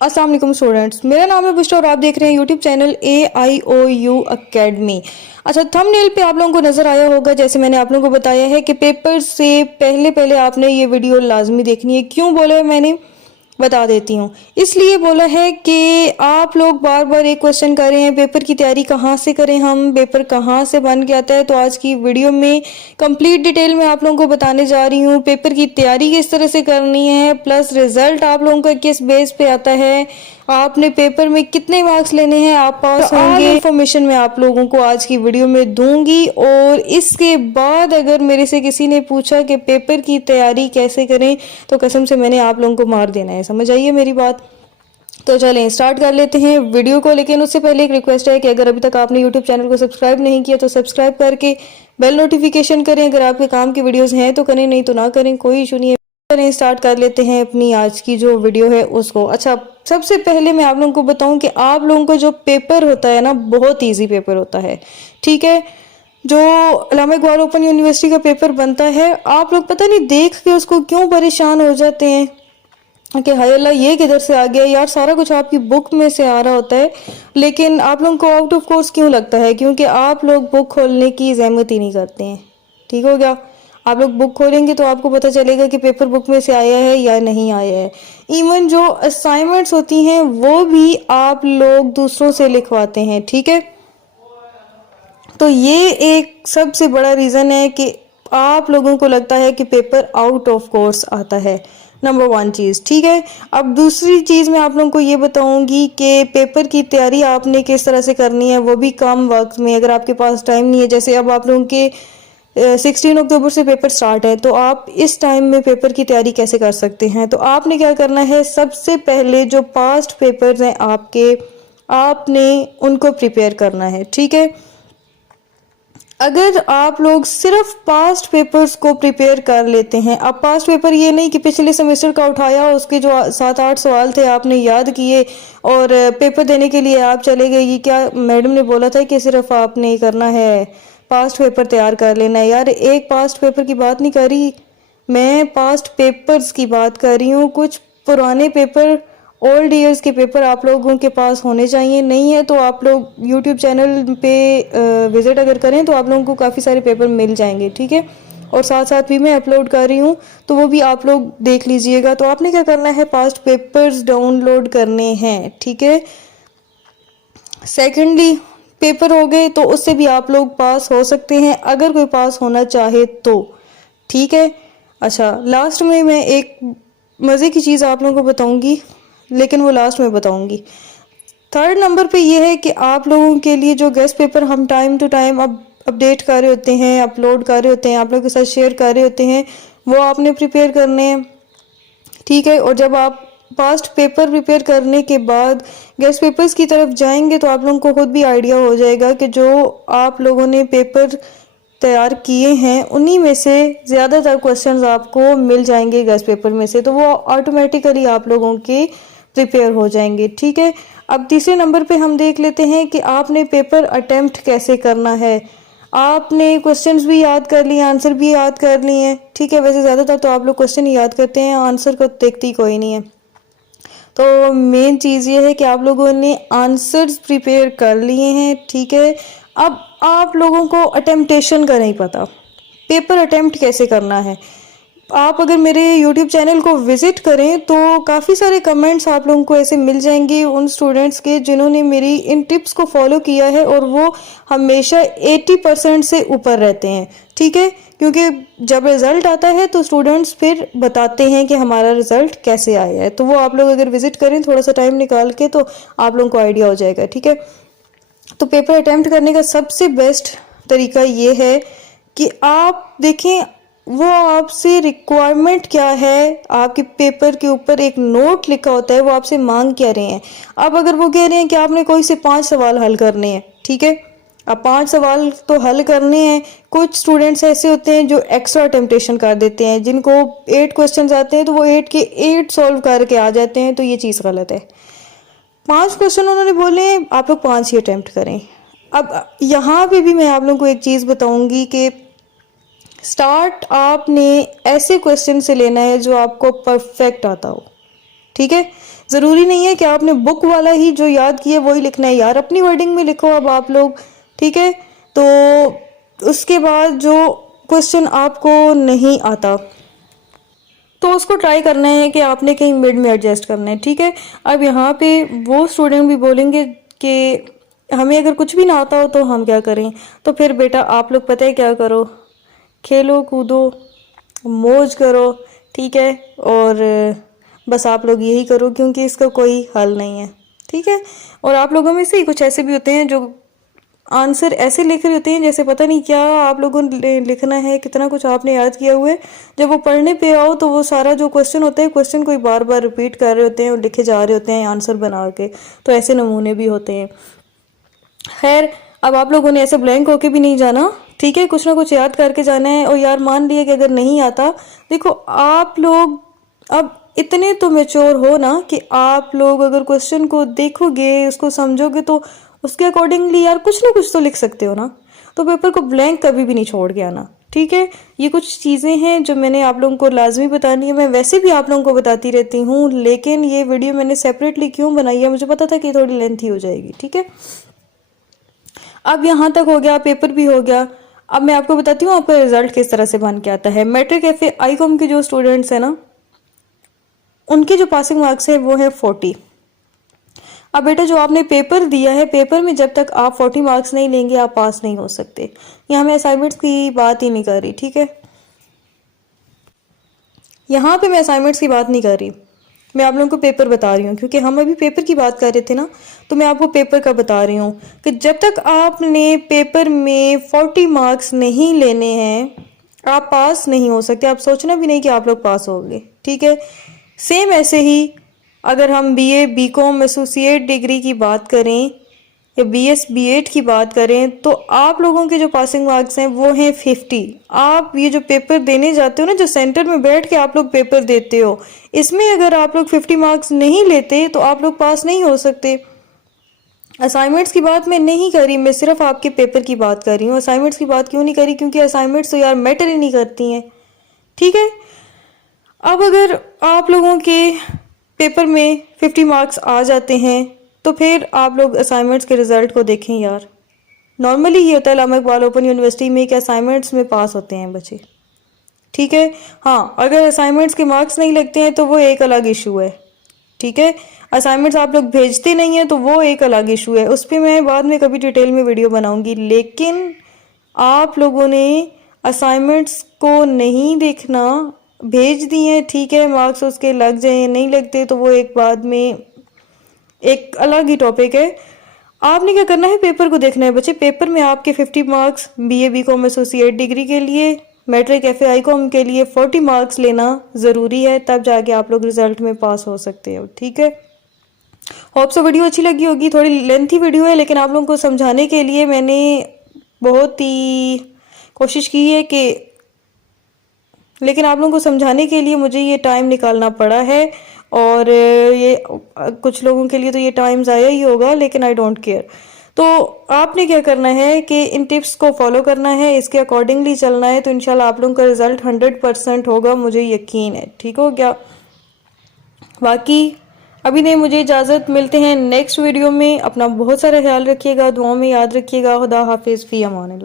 अस्सलाम वालेकुम स्टूडेंट्स, मेरा नाम है बुशरा और आप देख रहे हैं यूट्यूब चैनल AIOU अकेडमी। अच्छा, थंबनेल पे आप लोगों को नज़र आया होगा, जैसे मैंने आप लोगों को बताया है कि पेपर से पहले पहले आपने ये वीडियो लाजमी देखनी है। क्यों बोला है मैंने, बता देती हूँ। इसलिए बोला है कि आप लोग बार बार एक क्वेश्चन कर रहे हैं, पेपर की तैयारी कहाँ से करें, हम पेपर कहाँ से बन के आता है। तो आज की वीडियो में कंप्लीट डिटेल में आप लोगों को बताने जा रही हूँ पेपर की तैयारी किस तरह से करनी है, प्लस रिजल्ट आप लोगों का किस बेस पे आता है, आपने पेपर में कितने मार्क्स लेने हैं, आप पास होंगे। इन्फॉर्मेशन मैं आप लोगों को आज की वीडियो में दूंगी। और इसके बाद अगर मेरे से किसी ने पूछा कि पेपर की तैयारी कैसे करें, तो कसम से मैंने आप लोगों को मार देना है। समझ आइए मेरी बात। तो चलें स्टार्ट कर लेते हैं वीडियो को। लेकिन उससे पहले एक रिक्वेस्ट है कि अगर अभी तक आपने यूट्यूब चैनल को सब्सक्राइब नहीं किया तो सब्सक्राइब करके बेल नोटिफिकेशन करें। अगर आपके काम की वीडियोस हैं तो करें, नहीं तो ना करें, कोई इशू नहीं है। चलें स्टार्ट कर लेते हैं अपनी आज की जो वीडियो है उसको। अच्छा, सबसे पहले मैं आप लोगों को बताऊं कि आप लोगों को जो पेपर होता है ना, बहुत ईजी पेपर होता है। ठीक है, जो अल्लामा इकबाल ओपन यूनिवर्सिटी का पेपर बनता है, आप लोग पता नहीं देख के उसको क्यों परेशान हो जाते हैं कि हाय अल्लाह ये किधर से आ गया यार। सारा कुछ आपकी बुक में से आ रहा होता है, लेकिन आप लोगों को आउट ऑफ कोर्स क्यों लगता है? क्योंकि आप लोग बुक खोलने की जहमत ही नहीं करते हैं। ठीक हो गया। आप लोग बुक खोलेंगे तो आपको पता चलेगा कि पेपर बुक में से आया है या नहीं आया है। इवन जो असाइनमेंट्स होती हैं वो भी आप लोग दूसरों से लिखवाते हैं। ठीक है, तो ये एक सबसे बड़ा रीज़न है कि आप लोगों को लगता है कि पेपर आउट ऑफ कोर्स आता है। नंबर वन चीज़। ठीक है, अब दूसरी चीज़ मैं आप लोगों को ये बताऊंगी कि पेपर की तैयारी आपने किस तरह से करनी है, वो भी कम वक्त में। अगर आपके पास टाइम नहीं है, जैसे अब आप लोगों के 16 अक्टूबर से पेपर स्टार्ट है, तो आप इस टाइम में पेपर की तैयारी कैसे कर सकते हैं? तो आपने क्या करना है, सबसे पहले जो पास्ट पेपर्स हैं आपके, आपने उनको प्रिपेयर करना है। ठीक है, अगर आप लोग सिर्फ पास्ट पेपर्स को प्रिपेयर कर लेते हैं, अब पास्ट पेपर ये नहीं कि पिछले सेमेस्टर का उठाया, उसके जो 7-8 सवाल थे आपने याद किए और पेपर देने के लिए आप चले गए। ये क्या मैडम ने बोला था कि सिर्फ आपने करना है पास्ट पेपर तैयार कर लेना है? यार, एक पास्ट पेपर की बात नहीं कर रही मैं, पास्ट पेपर्स की बात कर रही हूँ। कुछ पुराने पेपर, ओल्ड ईयर्स के पेपर आप लोगों के पास होने चाहिए। नहीं है तो आप लोग यूट्यूब चैनल पे विज़िट अगर करें तो आप लोगों को काफ़ी सारे पेपर मिल जाएंगे। ठीक है, और साथ साथ भी मैं अपलोड कर रही हूँ, तो वो भी आप लोग देख लीजिएगा। तो आपने क्या करना है, पास्ट पेपर्स डाउनलोड करने हैं। ठीक है, सेकेंडली पेपर हो गए तो उससे भी आप लोग पास हो सकते हैं अगर कोई पास होना चाहे तो। ठीक है, अच्छा लास्ट में मैं एक मज़े की चीज़ आप लोगों को बताऊंगी, लेकिन वो लास्ट में बताऊंगी। थर्ड नंबर पे ये है कि आप लोगों के लिए जो गेस्ट पेपर हम टाइम टू टाइम अब अपडेट कर रहे होते हैं, अपलोड कर रहे होते हैं, आप लोगों के साथ शेयर कर रहे होते हैं, वो आपने प्रिपेयर करने हैं। ठीक है, और जब आप पास्ट पेपर प्रिपेयर करने के बाद गेस्ट पेपर्स की तरफ जाएंगे तो आप लोगों को खुद भी आइडिया हो जाएगा कि जो आप लोगों ने पेपर तैयार किए हैं उन्हीं में से ज़्यादातर क्वेश्चंस आपको मिल जाएंगे गेस्ट पेपर में से, तो वो ऑटोमेटिकली आप लोगों के प्रिपेयर हो जाएंगे। ठीक है, अब तीसरे नंबर पे हम देख लेते हैं कि आपने पेपर अटेम्प्ट कैसे करना है। आपने क्वेश्चंस भी याद कर लिए, आंसर भी याद कर लिए हैं। ठीक है, वैसे ज़्यादातर तो आप लोग क्वेश्चन ही याद करते हैं, आंसर को देखती ही कोई नहीं है। तो मेन चीज़ ये है कि आप लोगों ने आंसर्स प्रिपेयर कर लिए हैं। ठीक है, अब आप लोगों को अटेम्प्टेशन का नहीं पता, पेपर अटेम्प्ट कैसे करना है। आप अगर मेरे YouTube चैनल को विज़िट करें तो काफ़ी सारे कमेंट्स आप लोगों को ऐसे मिल जाएंगे उन स्टूडेंट्स के जिन्होंने मेरी इन टिप्स को फॉलो किया है और वो हमेशा 80% से ऊपर रहते हैं। ठीक है, क्योंकि जब रिज़ल्ट आता है तो स्टूडेंट्स फिर बताते हैं कि हमारा रिज़ल्ट कैसे आया है। तो वो आप लोग अगर विज़िट करें थोड़ा सा टाइम निकाल के तो आप लोगों को आइडिया हो जाएगा। ठीक है, तो पेपर अटैम्प्ट करने का सबसे बेस्ट तरीका ये है कि आप देखें वो आपसे रिक्वायरमेंट क्या है। आपके पेपर के ऊपर एक नोट लिखा होता है, वो आपसे मांग क्या रहे हैं। अब अगर वो कह रहे हैं कि आपने कोई से 5 सवाल हल करने हैं, ठीक है, अब 5 सवाल तो हल करने हैं। कुछ स्टूडेंट्स ऐसे होते हैं जो एक्स्ट्रा टेम्पटेशन कर देते हैं, जिनको 8 क्वेश्चन आते हैं तो वो 8 के 8 सॉल्व करके आ जाते हैं, तो ये चीज़ गलत है। 5 क्वेश्चन उन्होंने बोले, आप लोग 5 ही अटेम्प्ट करें। अब यहाँ पे भी मैं आप लोगों को एक चीज़ बताऊंगी कि स्टार्ट आपने ऐसे क्वेश्चन से लेना है जो आपको परफेक्ट आता हो। ठीक है, ज़रूरी नहीं है कि आपने बुक वाला ही जो याद किया वही लिखना है यार, अपनी वर्डिंग में लिखो अब आप लोग, ठीक है। तो उसके बाद जो क्वेश्चन आपको नहीं आता तो उसको ट्राई करना है कि आपने कहीं मिड में एडजस्ट करना है, ठीक है। अब यहाँ पे वो स्टूडेंट भी बोलेंगे कि हमें अगर कुछ भी ना आता हो तो हम क्या करें। तो फिर बेटा आप लोग पता है क्या करो, खेलो कूदो मौज करो, ठीक है। और बस आप लोग यही करो क्योंकि इसका कोई हल नहीं है, ठीक है। और आप लोगों में से ही कुछ ऐसे भी होते हैं जो आंसर ऐसे लिख रहे होते हैं जैसे पता नहीं क्या आप लोगों ने लिखना है, कितना कुछ आपने याद किया हुआ है। जब वो पढ़ने पे आओ तो वो सारा जो क्वेश्चन होता है, क्वेश्चन कोई बार बार रिपीट कर रहे होते हैं और लिखे जा रहे होते हैं आंसर बना के। तो ऐसे नमूने भी होते हैं। खैर, अब आप लोगों ने ऐसे ब्लैंक होके भी नहीं जाना, ठीक है। कुछ ना कुछ याद करके जाना है। और यार मान लिया कि अगर नहीं आता, देखो आप लोग अब इतने तो मेच्योर हो ना कि आप लोग अगर क्वेश्चन को देखोगे, उसको समझोगे तो उसके अकॉर्डिंगली यार कुछ ना कुछ तो लिख सकते हो ना। तो पेपर को ब्लैंक कभी भी नहीं छोड़ के आना, ठीक है। ये कुछ चीज़ें हैं जो मैंने आप लोगों को लाजमी बतानी है। मैं वैसे भी आप लोगों को बताती रहती हूँ, लेकिन ये वीडियो मैंने सेपरेटली क्यों बनाई है, मुझे पता था कि थोड़ी लेंथी हो जाएगी, ठीक है। अब यहाँ तक हो गया, पेपर भी हो गया। अब मैं आपको बताती हूँ आपका रिजल्ट किस तरह से बन के आता है। मैट्रिक एफ आईकॉम के जो स्टूडेंट्स हैं ना, उनके जो पासिंग मार्क्स है वो है 40। अब बेटा जो आपने पेपर दिया है, पेपर में जब तक आप 40 मार्क्स नहीं लेंगे आप पास नहीं हो सकते। यहाँ मैं असाइनमेंट्स की बात ही नहीं कर रही, ठीक है। यहाँ पे मैं असाइनमेंट्स की बात नहीं कर रही, मैं आप लोगों को पेपर बता रही हूँ क्योंकि हम अभी पेपर की बात कर रहे थे ना। तो मैं आपको पेपर का बता रही हूँ कि जब तक आपने पेपर में 40 मार्क्स नहीं लेने हैं आप पास नहीं हो सकते। आप सोचना भी नहीं कि आप लोग पास होंगे, ठीक है। सेम ऐसे ही अगर हम बीए बीकॉम एसोसिएट डिग्री की बात करें या बीएस बीएड की बात करें तो आप लोगों के जो पासिंग मार्क्स हैं वो हैं 50। आप ये जो पेपर देने जाते हो ना, जो सेंटर में बैठ के आप लोग पेपर देते हो, इसमें अगर आप लोग 50 मार्क्स नहीं लेते तो आप लोग पास नहीं हो सकते। असाइनमेंट्स की बात मैं नहीं करी, मैं सिर्फ आपके पेपर की बात कर रही हूँ। असाइनमेंट्स की बात क्यों नहीं करी, क्योंकि असाइनमेंट्स तो यार मैटर ही नहीं करती हैं, ठीक है। अब अगर आप लोगों के पेपर में 50 मार्क्स आ जाते हैं तो फिर आप लोग असाइनमेंट्स के रिजल्ट को देखें यार। नॉर्मली ये होता है इलामा इकबाल ओपन यूनिवर्सिटी में कि असाइनमेंट्स में पास होते हैं बच्चे, ठीक है। हाँ, अगर असाइनमेंट्स के मार्क्स नहीं लगते हैं तो वो एक अलग इशू है, ठीक है। असाइनमेंट्स आप लोग भेजते नहीं हैं तो वो एक अलग इशू है, उस पर मैं बाद में कभी डिटेल में वीडियो बनाऊंगी। लेकिन आप लोगों ने असाइनमेंट्स को नहीं देखना, भेज दिए ठीक है, मार्क्स उसके लग जाए नहीं लगते तो वो एक बाद में एक अलग ही टॉपिक है। आपने क्या करना है, पेपर को देखना है बच्चे। पेपर में आपके 50 marks BA BCom associate degree के लिए, मैट्रिक एफ आई कॉम के लिए 40 मार्क्स लेना ज़रूरी है, तब जाके आप लोग रिजल्ट में पास हो सकते हो, ठीक है। होप सो वीडियो अच्छी लगी होगी। थोड़ी लेंथी वीडियो है लेकिन आप लोगों को समझाने के लिए मैंने बहुत ही कोशिश की है कि, लेकिन आप लोगों को समझाने के लिए मुझे ये टाइम निकालना पड़ा है। और ये कुछ लोगों के लिए तो ये टाइम ज़ाया ही होगा, लेकिन आई डोंट केयर। तो आपने क्या करना है कि इन टिप्स को फॉलो करना है, इसके अकॉर्डिंगली चलना है, तो इंशाल्लाह आप लोगों का रिजल्ट 100% होगा, मुझे यकीन है, ठीक हो गया। बाकी अभी नहीं, मुझे इजाज़त, मिलते हैं नेक्स्ट वीडियो में। अपना बहुत सारा ख्याल रखिएगा, दुआओं में याद रखिएगा। खुदा हाफिज़, फ़ी अमान।